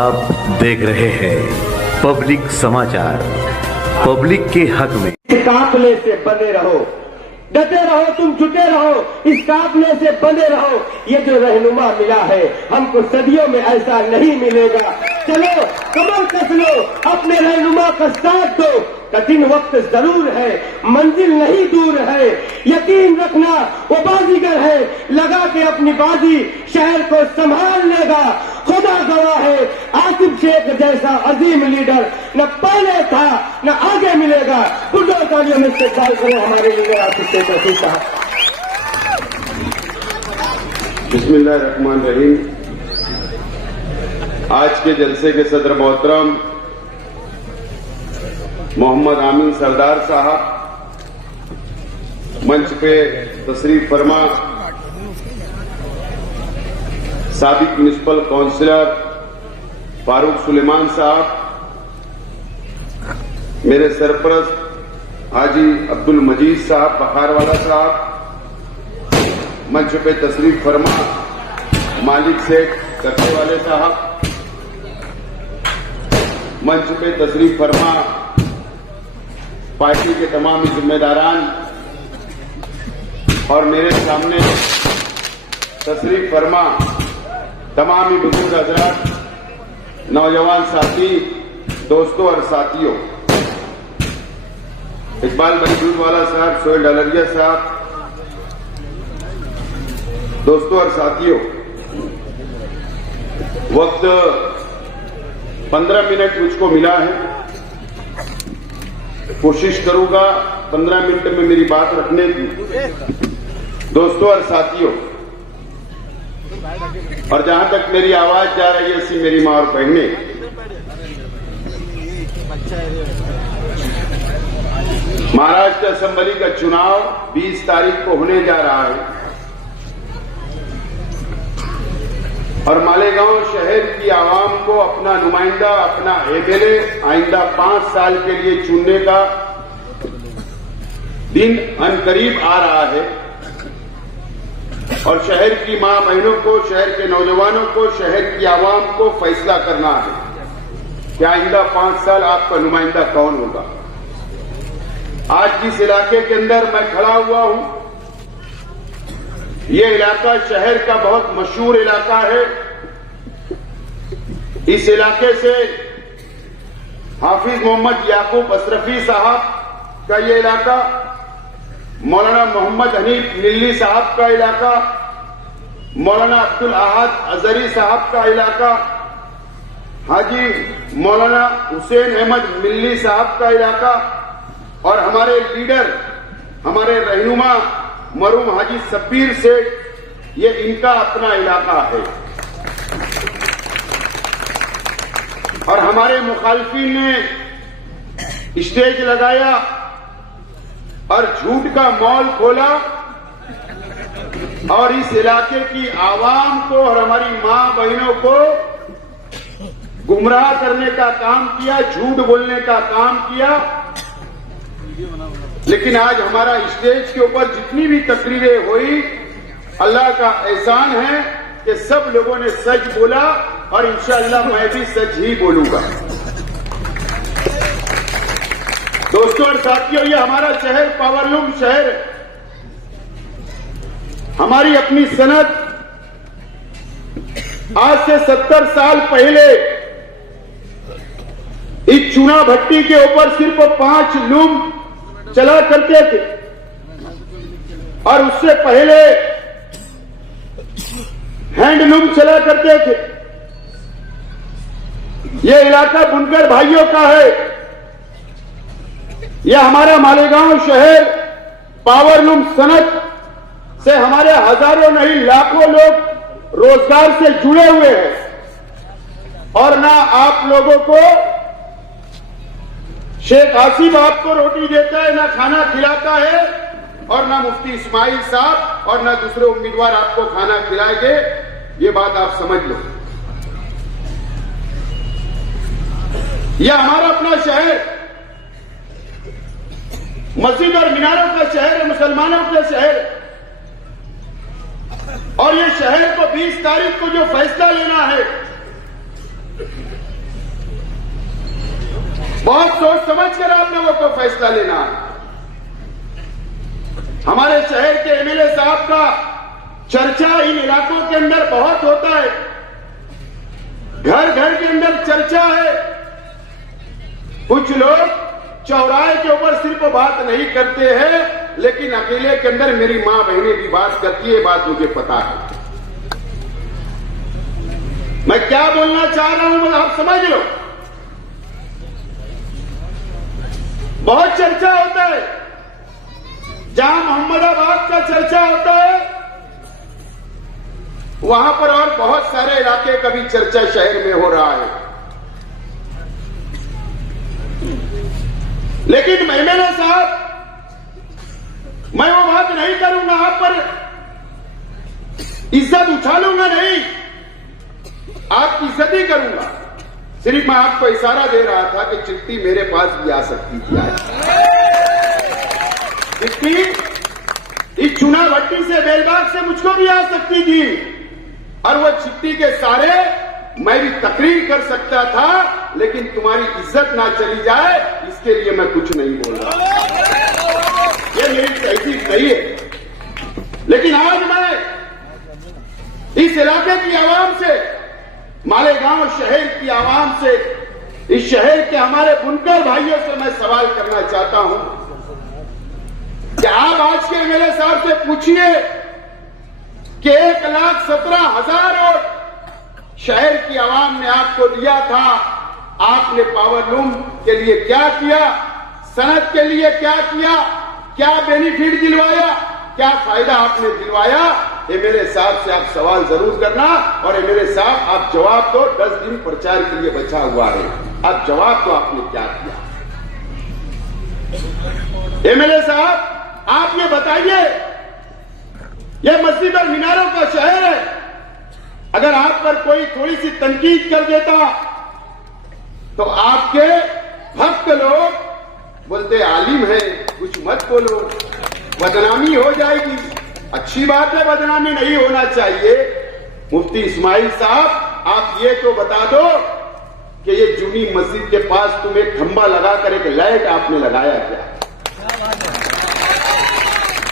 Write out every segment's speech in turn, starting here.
आप देख रहे हैं पब्लिक समाचार, पब्लिक के हक में। काफिले से बने रहो, डटे रहो, तुम जुटे रहो, इस काफिले से बने रहो। ये जो रहनुमा मिला है हमको सदियों में ऐसा नहीं मिलेगा। चलो कमर कस लो, अपने रहनुमा का साथ दो। कठिन वक्त जरूर है, मंजिल नहीं दूर है, यकीन रखना वो बाजीगर है, लगा के अपनी बाजी शहर को संभाल लेगा। खुदा गवाह है, आसिफ शेख जैसा अजीम लीडर न पहले था न आगे मिलेगा। बुजुर्ग तालियों में इस्तेमाल करें हमारे लीडर आसिफ शेख रफी साहब। बिस्मिल्लाहिर्रहमानिर्रहीम। आज के जलसे के सदर मोहतरम मोहम्मद आमीन सरदार साहब, मंच पे तशरीफ फरमा साबिक म्युनिसिपल काउंसिलर फारूक सुलेमान साहब, मेरे सरपरस्त हाजी अब्दुल मजीद साहब बखारवाला साहब, मंच पे तशरीफ फरमा मालिक शेख करने वाले साहब, मंच पे तशरीफ फरमा पार्टी के तमाम जिम्मेदारान और मेरे सामने तशरीफ फरमा तमाम बुजुर्ग हजरात, नौजवान साथी, दोस्तों और साथियों, इकबाल भाई दूधवाला साहब, सोहेल डलरिया साहब, दोस्तों और साथियों, वक्त 15 मिनट मुझको मिला है। कोशिश करूंगा 15 मिनट में मेरी बात रखने की। दोस्तों और साथियों, और जहां तक मेरी आवाज जा रही है ऐसी मेरी मां और बहनें, महाराष्ट्र असेंबली का चुनाव 20 तारीख को होने जा रहा है और मालेगांव शहर की आवाम को अपना नुमाइंदा, अपना एमएलए आइंदा 5 साल के लिए चुनने का दिन अनकरीब आ रहा है और शहर की मां बहनों को, शहर के नौजवानों को, शहर की आवाम को फैसला करना है कि आइंदा 5 साल आपका नुमाइंदा कौन होगा। आज जिस इलाके के अंदर मैं खड़ा हुआ हूं, ये इलाका शहर का बहुत मशहूर इलाका है। इस इलाके से हाफिज मोहम्मद याकूब अशरफी साहब का ये इलाका, मौलाना मोहम्मद हनीफ मिल्ली साहब का इलाका, मौलाना अब्दुल अहद अजहरी साहब का इलाका, हाजी मौलाना हुसैन अहमद मिल्ली साहब का इलाका और हमारे लीडर, हमारे रहनुमा मरूम हाजी सब्बीर सेठ, ये इनका अपना इलाका है। और हमारे मुखालफिन ने स्टेज लगाया और झूठ का मॉल खोला और इस इलाके की आवाम को और हमारी मां बहनों को गुमराह करने का काम किया, झूठ बोलने का काम किया। लेकिन आज हमारा स्टेज के ऊपर जितनी भी तकरीरें हुई, अल्लाह का एहसान है कि सब लोगों ने सच बोला और इंशाअल्लाह मैं भी सच ही बोलूंगा। दोस्तों और साथियों, ये हमारा शहर पावरलूम शहर है। हमारी अपनी सनत आज से 70 साल पहले इस चूना भट्टी के ऊपर सिर्फ 5 लूम चला करते थे और उससे पहले हैंडलूम चला करते थे। यह इलाका बुनकर भाइयों का है। यह हमारा मालेगांव शहर पावरलूम सनत से हमारे हजारों नहीं लाखों लोग रोजगार से जुड़े हुए हैं और ना आप लोगों को शेख आसिफ आपको रोटी देता है, ना खाना खिलाता है और ना मुफ्ती इस्माइल साहब और ना दूसरे उम्मीदवार आपको खाना खिलाएंगे। ये बात आप समझ लो। यह हमारा अपना शहर मस्जिद और मीनारों का शहर है, मुसलमानों का शहर। और ये शहर को 20 तारीख को जो फैसला लेना है बहुत सोच समझ कर आप लोगों को फैसला लेना है। हमारे शहर के एमएलए साहब का चर्चा इन इलाकों के अंदर बहुत होता है, घर घर के अंदर चर्चा है। कुछ लोग चौराहे के ऊपर सिर्फ बात नहीं करते हैं, लेकिन अकेले के अंदर मेरी मां बहनें भी बात करती है, बात मुझे पता है। मैं क्या बोलना चाह रहा हूं आप समझ लो। बहुत चर्चा होता है, जहां मोहम्मदाबाद का चर्चा होता है वहां पर और बहुत सारे इलाके का भी चर्चा शहर में हो रहा है। लेकिन एमएलए साहब, मैं वो बात नहीं करूंगा, आप पर इज्जत उछालूंगा नहीं, आपकी इज्जत ही करूंगा। सिर्फ मैं आपको इशारा दे रहा था कि चिट्ठी मेरे पास भी आ सकती थी। चिट्ठी इस चुना भट्टी से बेलबाग से मुझको भी आ सकती थी, और वो चिट्ठी के सारे मैं भी तकरीर कर सकता था, लेकिन तुम्हारी इज्जत ना चली जाए इसके लिए मैं कुछ नहीं बोल रहा। ये मेरी तहजीब नहीं है। लेकिन आज मैं इस इलाके की आवाम से, मालेगांव शहर की आवाम से, इस शहर के हमारे बुनकर भाइयों से मैं सवाल करना चाहता हूं कि आप आज के एमएलए साहब से पूछिए कि 1,17,000 वोट शहर की आवाम ने आपको दिया था, आपने पावर लूम के लिए क्या किया, सनत के लिए क्या किया, क्या बेनिफिट दिलवाया, क्या फायदा आपने दिलवाया। एमएलए साहब से आप सवाल जरूर करना, और एमएलए साहब आप जवाब दो। 10 दिन प्रचार के लिए बचा हुआ है, आप जवाब दो आपने क्या किया। एमएलए साहब आप ये बताइए, यह मस्जिद और मीनारों का शहर है, अगर आप पर कोई थोड़ी सी तनकीद कर देता तो आपके भक्त लोग बोलते आलिम है, कुछ मत बोलो, बदनामी हो जाएगी। अच्छी बात है, बदनामी नहीं होना चाहिए। मुफ्ती इस्माइल साहब आप ये तो बता दो कि ये जूनी मस्जिद के पास तुम एक खंबा लगाकर एक लाइट आपने लगाया क्या?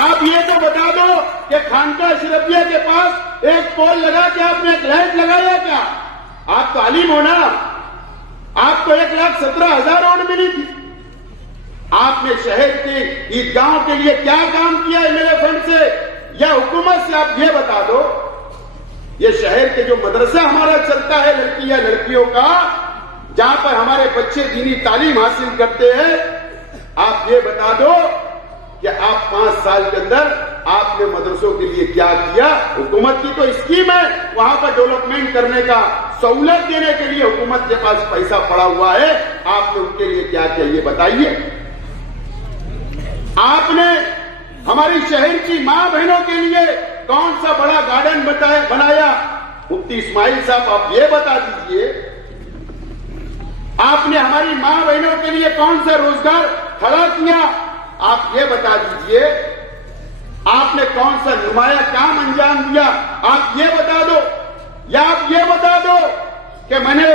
आप ये तो बता दो कि खानका अशरफिया के पास एक पोल लगा के आपने एक लाइट लगाया क्या? आप तो आलिम हो ना, आपको 1,17,000 वोट मिली थी। आपने शहर के ईदगाहों के लिए क्या काम किया एमएलए फंड से या हुकूमत से? आप ये बता दो। ये शहर के जो मदरसा हमारा चलता है लड़कियों का, जहां पर हमारे बच्चे दीनी तालीम हासिल करते हैं, आप ये बता दो कि आप 5 साल के अंदर आपने मदरसों के लिए क्या किया। हुकूमत की तो स्कीम है, वहां पर डेवलपमेंट करने का, सहूलत देने के लिए हुकूमत के पास पैसा पड़ा हुआ है, आपने उनके लिए क्या किया ये बताइए। आपने हमारी शहर की मां बहनों के लिए कौन सा बड़ा गार्डन बनाया? मुफ्ती इस्माइल साहब आप ये बता दीजिए। आपने हमारी मां बहनों के लिए कौन सा रोजगार खड़ा किया? आप ये बता दीजिए। आपने कौन सा नुमाया काम अंजाम दिया? आप ये बता दो। या आप ये बता दो कि मैंने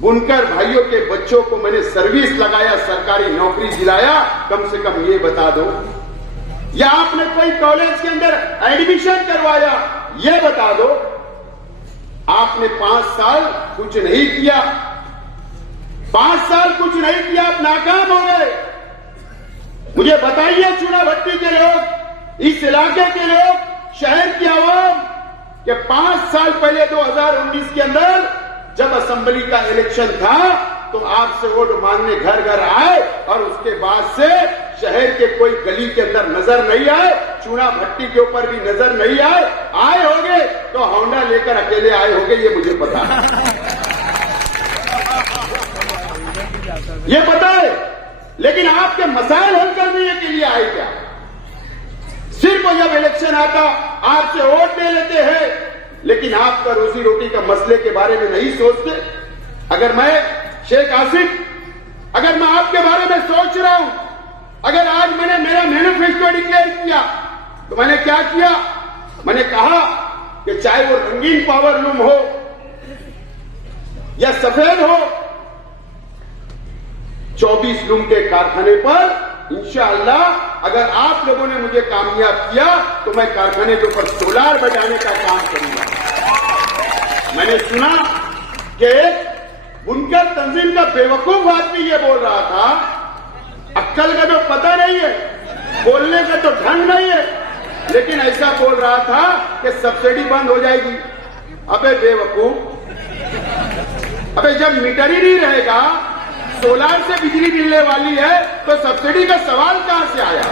बुनकर भाइयों के बच्चों को मैंने सर्विस लगाया, सरकारी नौकरी दिलाया, कम से कम ये बता दो। या आपने कोई कॉलेज के अंदर एडमिशन करवाया, ये बता दो। आपने 5 साल कुछ नहीं किया, 5 साल कुछ नहीं किया, आप नाकाम हो गए। मुझे बताइए चुना भट्टी के लोग, इस इलाके के लोग, शहर की आवाम, कि 5 साल पहले 2019 के अंदर जब असेंबली का इलेक्शन था तो आपसे वोट मांगने घर घर आए, और उसके बाद से शहर के कोई गली के अंदर नजर नहीं आए, चुना भट्टी के ऊपर भी नजर नहीं आए होंगे तो होंडा लेकर अकेले आए होंगे, ये मुझे पता है, ये पता है। लेकिन आपके मसाइल हल करने के लिए आए क्या? सिर्फ जब इलेक्शन आता आपसे वोट ले लेते हैं, लेकिन आपका रोजी रोटी का मसले के बारे में नहीं सोचते। अगर मैं शेख आसिफ, अगर मैं आपके बारे में सोच रहा हूं, अगर आज मैंने मेरा मैनिफेस्टो डिक्लेयर किया तो मैंने क्या किया? मैंने कहा कि चाहे वो रंगीन पावर लूम हो, या सफेद हो, 24 लूम के कारखाने पर इंशाअल्लाह अगर आप लोगों ने मुझे कामयाब किया तो मैं कारखाने के ऊपर सोलार बैठाने का काम करूंगा। मैंने सुना कि बुनकर तंजीम का बेवकूफ आदमी ये बोल रहा था, अक्कल का तो पता नहीं है, बोलने का तो ढंग नहीं है, लेकिन ऐसा बोल रहा था कि सब्सिडी बंद हो जाएगी। अबे बेवकूफ, अबे जब मीटर ही नहीं रहेगा, सोलार से बिजली मिलने वाली है, तो सब्सिडी का सवाल कहां से आया?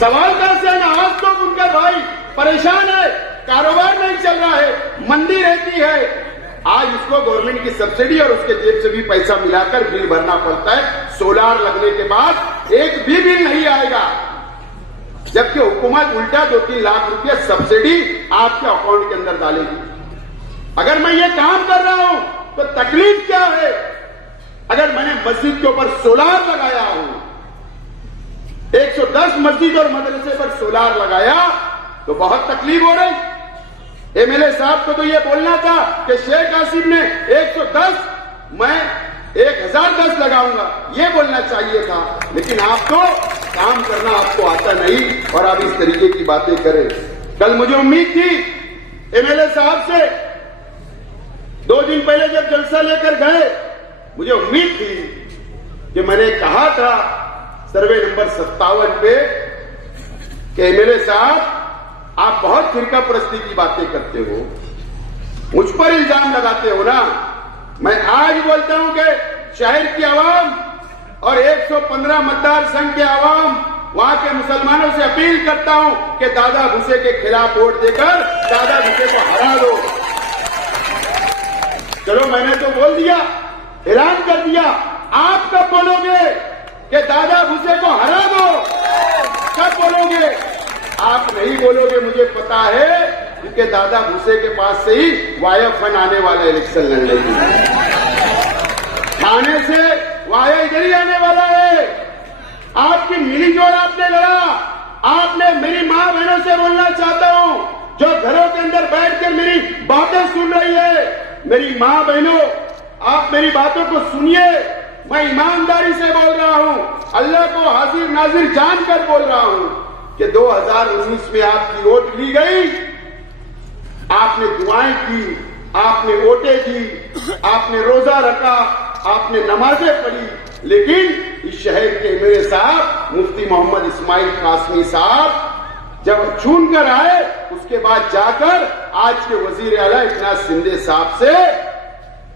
सवाल कहां से आया? आज तो उनका भाई परेशान है, कारोबार नहीं चल रहा है, मंदी रहती है। आज उसको गवर्नमेंट की सब्सिडी और उसके जेब से भी पैसा मिलाकर बिल भरना पड़ता है। सोलार लगने के बाद एक भी बिल नहीं आएगा, जबकि हुकूमत उल्टा 2-3 लाख रुपया सब्सिडी आपके अकाउंट के अंदर डालेगी। अगर मैं ये काम कर रहा हूं तो तकलीफ क्या है? अगर मैंने मस्जिद के ऊपर सोलार लगाया हूं, 110 मस्जिद और मदरसे पर सोलार लगाया, तो बहुत तकलीफ हो रही। एमएलए साहब को तो ये बोलना था कि शेख आसिम ने 110, मैं 1010 लगाऊंगा, ये बोलना चाहिए था। लेकिन आप तो काम करना आपको आता नहीं और आप इस तरीके की बातें करें। कल मुझे उम्मीद थी एमएलए साहब से, 2 दिन पहले जब जलसा लेकर गए, मुझे उम्मीद थी कि मैंने कहा था सर्वे नंबर 57 पे कि एमएलए साहब आप बहुत फिरका परस्ती की बातें करते हो, मुझ पर इल्जाम लगाते हो ना। मैं आज बोलता हूं कि शहर की आवाम और 115 मतदार संघ के आवाम, वहां के मुसलमानों से अपील करता हूं कि दादा भूसे के खिलाफ वोट देकर दादा भूसे को हरा दो। चलो मैंने तो बोल दिया, ऐलान कर दिया, आप कब बोलोगे कि दादा भूसे को हरा दो? कब बोलोगे? आप नहीं बोलोगे, मुझे पता है, क्योंकि दादा भूसे के पास से ही वाया फंड आने वाला इलेक्शन लड़ने की, थाने से वाया इधर ही आने वाला है। आपकी मिली जोड़ आपने लड़ा। आपने मेरी मां बहनों से बोलना चाहता हूं, जो घरों के अंदर बैठकर मेरी बातें सुन रही है, मेरी मां बहनों, आप मेरी बातों को सुनिए। मैं ईमानदारी से बोल रहा हूं, अल्लाह को हाजिर नाजिर जानकर बोल रहा हूं कि 2019 में आपकी वोट ली गई, आपने दुआएं की, आपने वोटें दी, आपने रोजा रखा, आपने नमाजें पढ़ी, लेकिन इस शहर के एमएलए साहब मुफ्ती मोहम्मद इस्माइल कासमी साहब जब चुन कर आए, उसके बाद जाकर आज के वजीर आला इकनास सिंधे साहब से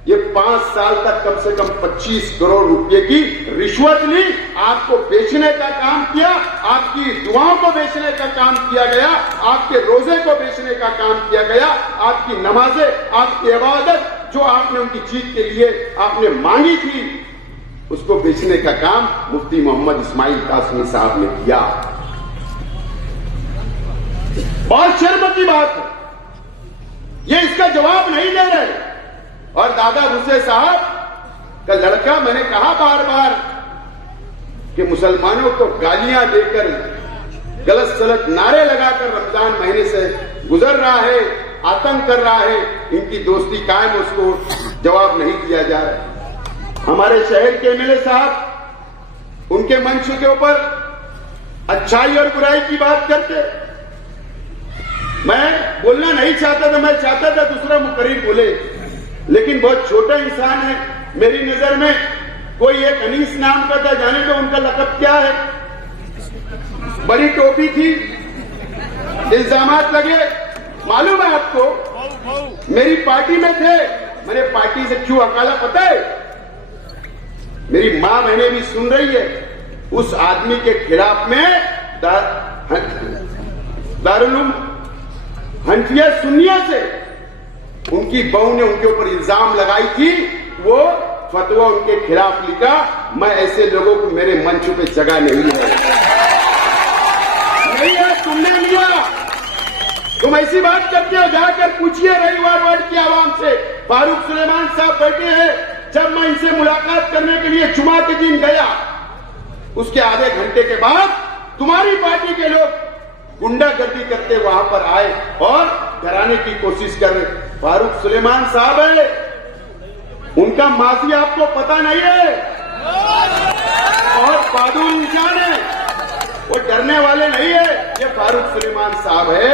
ये 5 साल तक कम से कम 25 करोड़ रुपए की रिश्वत ली। आपको बेचने का काम किया, आपकी दुआओं को बेचने का काम किया गया, आपके रोजे को बेचने का काम किया गया, आपकी नमाजें, आपकी इबादत जो आपने उनकी जीत के लिए आपने मांगी थी, उसको बेचने का काम मुफ्ती मोहम्मद इस्माइल कासमी साहब ने किया। बहुत शर्म की बात है, ये इसका जवाब नहीं दे रहे। और दादा भूसे साहब का लड़का, मैंने कहा बार बार कि मुसलमानों को गालियां देकर, गलत सलत नारे लगाकर रमजान महीने से गुजर रहा है, आतंक कर रहा है, इनकी दोस्ती कायम, उसको जवाब नहीं दिया जा रहा। हमारे शहर के एमएलए साहब उनके मंच के ऊपर अच्छाई और बुराई की बात करते, मैं बोलना नहीं चाहता था, मैं चाहता था दूसरा मुकर्रिर बोले, लेकिन बहुत छोटा इंसान है मेरी नजर में। कोई एक अनीस नाम का था, जाने तो उनका लकब क्या है, बड़ी टोपी थी, इल्जामात लगे, मालूम है आपको, मेरी पार्टी में थे, मैंने पार्टी से क्यों हकाला पता है? मेरी मां बहनें भी सुन रही है, उस आदमी के खिलाफ में दारुल हनफिया सुन्निया से उनकी बहू ने उनके ऊपर इल्जाम लगाई थी, वो फतवा उनके खिलाफ लिखा। मैं ऐसे लोगों को मेरे मंच पे जगह नहीं है, नहीं है, तुमने लिया। तुम ऐसी बात करते हो, जाकर पूछिए रविवार वार्ड की आवाम से। फारूक सुलेमान साहब बैठे हैं, जब मैं इनसे मुलाकात करने के लिए जुमा के दिन गया, उसके आधे घंटे के बाद तुम्हारी पार्टी के लोग गुंडागर्दी करते वहां पर आए और डराने की कोशिश कर रहे। फारूक सुलेमान साहब है, उनका माजी आपको पता नहीं है, और बहादुर इंसान है, वो डरने वाले नहीं है। ये फारूक सुलेमान साहब है।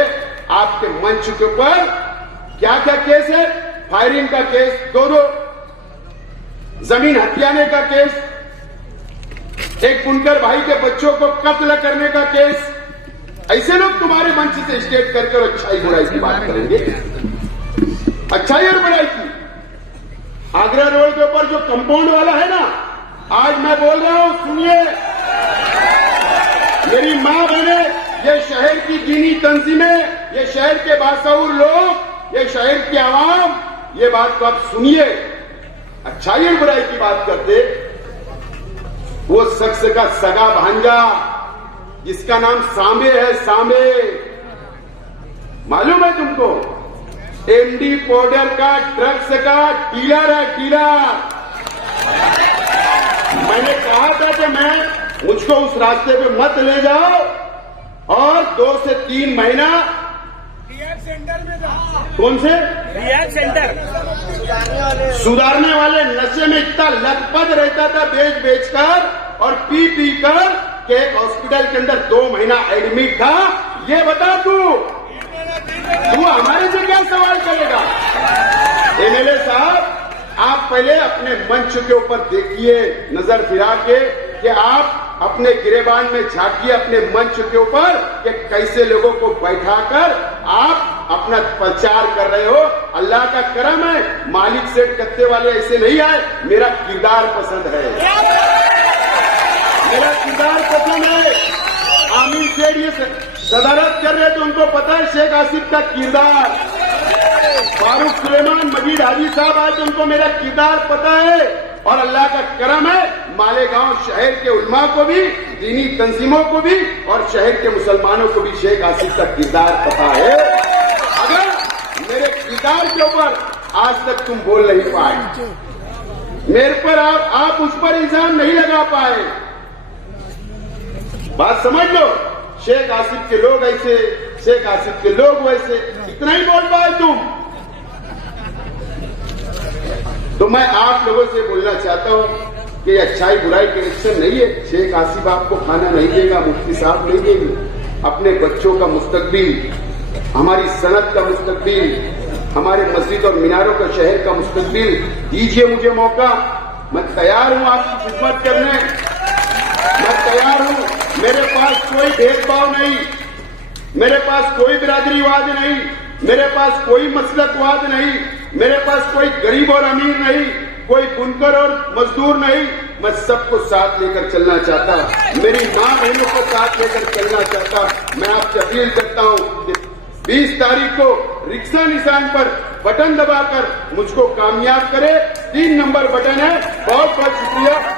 आपके मंच के ऊपर क्या क्या केस है? फायरिंग का केस, दो जमीन हथियाने का केस, एक बुनकर भाई के बच्चों को कत्ल करने का केस। ऐसे लोग तुम्हारे मंच से स्टेट करके और अच्छाई बुराई की बात करेंगे, अच्छाई और बुराई की। आगरा रोड के ऊपर जो कंपाउंड वाला है ना, आज मैं बोल रहा हूं, सुनिए मेरी मां बहने, ये शहर की दीनी तंजीमें, ये शहर के बाशऊर लोग, ये शहर की आवाम, ये बात को आप सुनिए। अच्छाई और बुराई की बात करते, वो शख्स का सगा भांजा जिसका नाम सांबे है, सांबे, मालूम है तुमको? एमडी पाउडर का, ड्रग्स का डीलर है, डीलर। मैंने कहा था कि मुझको उस रास्ते पे मत ले जाओ, और 2 से 3 महीना रिहैब सेंटर में जाओ। कौन से रिहैब सेंटर सुधारने वाले नशे में इतना लथपथ रहता था, बेच कर और पी कर के एक हॉस्पिटल के अंदर 2 महीना एडमिट था। ये बता तू हमारे से क्या सवाल करेगा? एमएलए साहब, आप पहले अपने मंच के ऊपर देखिए, नजर फिरा के, कि आप अपने गिरेबान में झांकिए अपने मंच के ऊपर कि कैसे लोगों को बैठाकर आप अपना प्रचार कर रहे हो। अल्लाह का करम है, मालिक सेठ कत्ते वाले ऐसे नहीं आए। मेरा किरदार पसंद है, मेरा किरदार पसंद है। आमिर सेठ ये सदारत कर रहे तो उनको पता है शेख आसिफ का किरदार। फारूक सुलेमान, मजीद हाजी साहब, आज उनको मेरा किरदार पता है। और अल्लाह का करम है, मालेगांव शहर के उलमा को भी, दीनी तंजीमों को भी, और शहर के मुसलमानों को भी शेख आसिफ का किरदार पता है। अगर मेरे किरदार के ऊपर आज तक तुम बोल नहीं पाए, मेरे पर आप उस पर इल्जाम नहीं लगा पाए, बात समझ लो। शेख आसिफ के लोग ऐसे, शेख आसिफ के लोग वैसे, इतना ही बोल पाए तुम। तो मैं आप लोगों से बोलना चाहता हूं कि अच्छाई बुराई का इलेक्शन नहीं है। शेख आसिफ आपको खाना नहीं देगा, मुफ्ती साहब नहीं देंगे। अपने बच्चों का मुस्तकबिल, हमारी सनत का मुस्तकबिल, हमारे मस्जिद और मीनारों का, शहर का मुस्तकबिल दीजिए मुझे मौका। मैं तैयार हूं आपकी खिदमत करने, मैं तैयार हूं। मेरे पास कोई भेदभाव नहीं, मेरे पास कोई बिरादरीवाद नहीं, मेरे पास कोई मसलकवाद नहीं, मेरे पास कोई गरीब और अमीर नहीं, कोई बुनकर और मजदूर नहीं। मैं सबको साथ लेकर चलना चाहता, मेरी मां बहनों को साथ लेकर चलना चाहता। मैं आपसे अपील करता हूं कि 20 तारीख को रिक्शा निशान पर बटन दबाकर मुझको कामयाब करे। 3 नंबर बटन है। बहुत बहुत शुक्रिया।